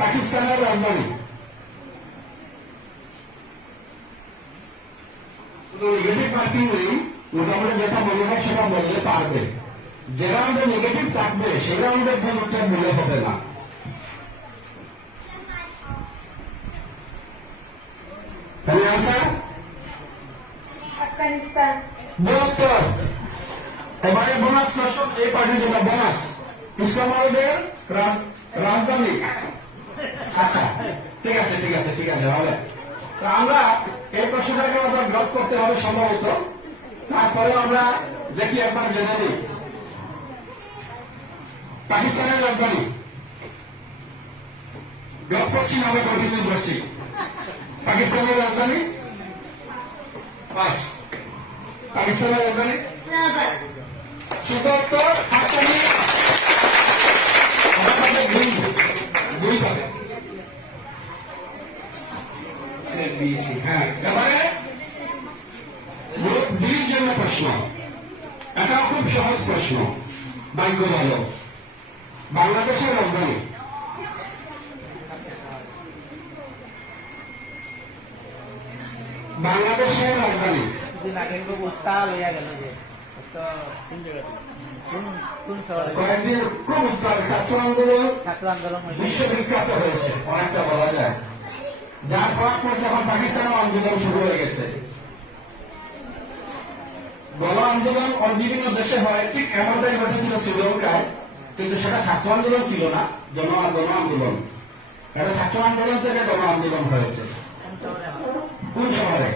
পাকিস্তানের রাজধানী। Negative marking নেই, মোটামুটি যেটা মনে হয় সেটা বললে পারবে। যে রাউন্ডে নেগেটিভ থাকবে সে রাউন্ডে ভুলটা মনে হবে না। তাহলে আনসার আফগানিস্তান। 72। এবারে বোনাস প্রশ্ন, এই পার্টির জন্য বোনাস। ইসলামাবাদের রাজধানী। আচ্ছা ঠিক আছে ঠিক আছে ঠিক আছে হবে। তো আমরা এই প্রশ্নটাকে আবার ড্রপ করতে হবে সম্ভবত, তারপরে আমরা দেখি একবার জেনে নিই। পাকিস্তানের রাজধানী ড্রপ করছি না, আমরা কন্টিনিউ করছি। পাকিস্তানের রাজধানী পাস। পাকিস্তানের রাজধানী ইসলামাবাদ। 77। হাতটা নিয়ে আমার কাছে দুই পাবে। হ্যাঁ, এবারে গ্রুপ ডির জন্য প্রশ্ন। এটাও খুব সহজ প্রশ্ন, ভাগ্য ভালো। বাংলাদেশের রাজধানী। বাংলাদেশের রাজধানী। কয়েকদিন খুব উত্তাল ছাত্র আন্দোলন বিশ্ববিখ্যাত হয়েছে অনেকটা বলা যায়, যার প্রভাব পড়ছে এখন পাকিস্তানের আন্দোলন শুরু হয়ে গেছে। গণ আন্দোলন বিভিন্ন দেশে হয়, ঠিক এমনটাই ঘটেছিল শ্রীলঙ্কায়, কিন্তু সেটা ছাত্র আন্দোলন ছিল না, গণ আন্দোলন। এটা ছাত্র আন্দোলন থেকে গণ আন্দোলন হয়েছে। কোন শহরে?